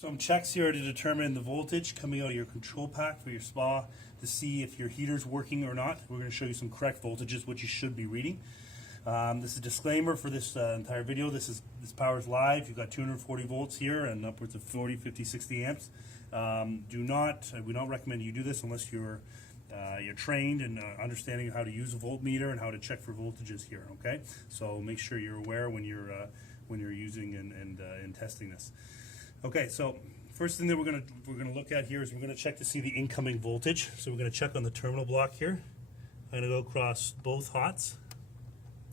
Some checks here to determine the voltage coming out of your control pack for your spa to see if your heater's working or not. We're going to show you some correct voltages, what you should be reading. This is a disclaimer for this entire video. This power is live. You've got 240 volts here and upwards of 40, 50, 60 amps. We don't recommend you do this unless you're trained and understanding how to use a voltmeter and how to check for voltages here. Okay, so make sure you're aware when you're using and testing this. Okay, so first thing that we're gonna look at here is we're gonna check to see the incoming voltage. So we're gonna check on the terminal block here. I'm gonna go across both hots,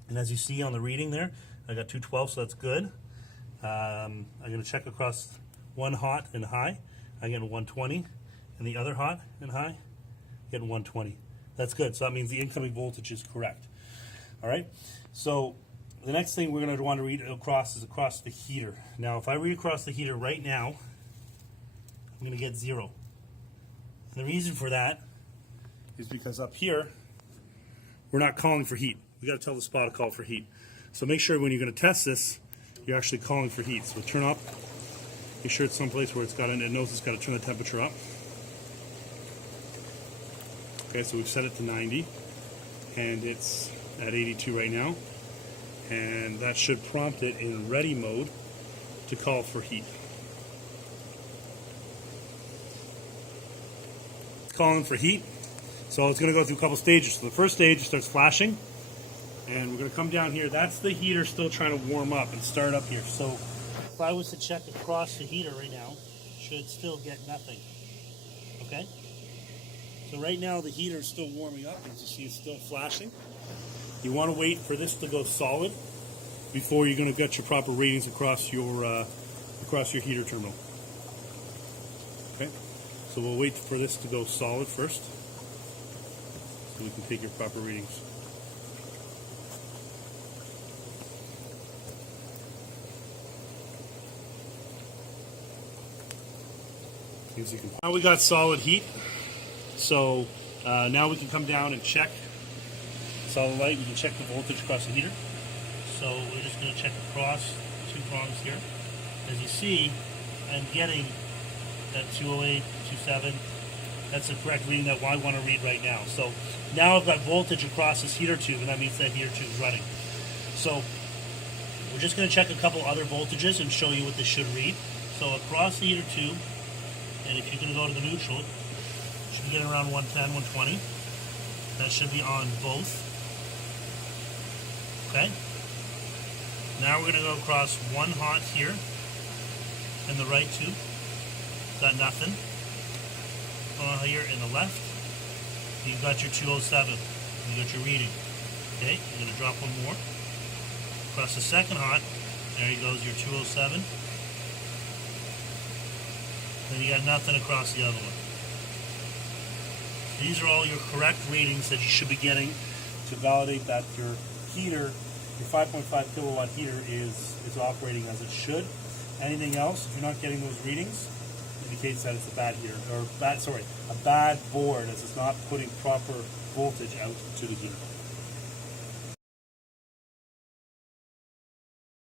and as you see on the reading there, I got 212, so that's good. I'm gonna check across one hot and high. I get 120, and the other hot and high, getting 120. That's good. So that means the incoming voltage is correct. All right. So the next thing we're going to want to read across is across the heater. Now, if I read across the heater right now, I'm going to get 0. And the reason for that is because up here, we're not calling for heat. We got to tell the spa to call for heat. So make sure when you're going to test this, you're actually calling for heat. So turn up. Make sure it's someplace where it knows it's got to turn the temperature up. Okay, so we've set it to 90, and it's at 82 right now. And that should prompt it in ready mode to call for heat. Calling for heat. So it's going to go through a couple stages. So the first stage starts flashing, and we're going to come down here. That's the heater still trying to warm up and start up here. So if I was to check across the heater right now, should still get nothing. Okay? So right now the heater is still warming up. As you see, it's still flashing. You want to wait for this to go solid before you're going to get your proper readings across your heater terminal. Okay, so we'll wait for this to go solid first, so we can take your proper readings. Now we got solid heat, so now we can come down and check. Solid light, we can check the voltage across the heater. So we're just going to check across the two prongs here. As you see, I'm getting that 208, 27. That's the correct reading that I want to read right now. So now I've got voltage across this heater tube, and that means that heater tube is running. So we're just going to check a couple other voltages and show you what this should read. So across the heater tube, and if you're going to go to the neutral, you should be getting around 110, 120. That should be on both. Okay. Now we're going to go across one hot here in the right tube. Got nothing. Here in the left, you've got your 207. You got your reading. Okay. You're going to drop one more. Across the second hot, there goes your 207. Then you got nothing across the other one. These are all your correct readings that you should be getting to validate that your heater, your 5.5 kilowatt heater is operating as it should. Anything else, if you're not getting those readings, indicates that it's a bad heater, or a bad board, as it's not putting proper voltage out to the heater.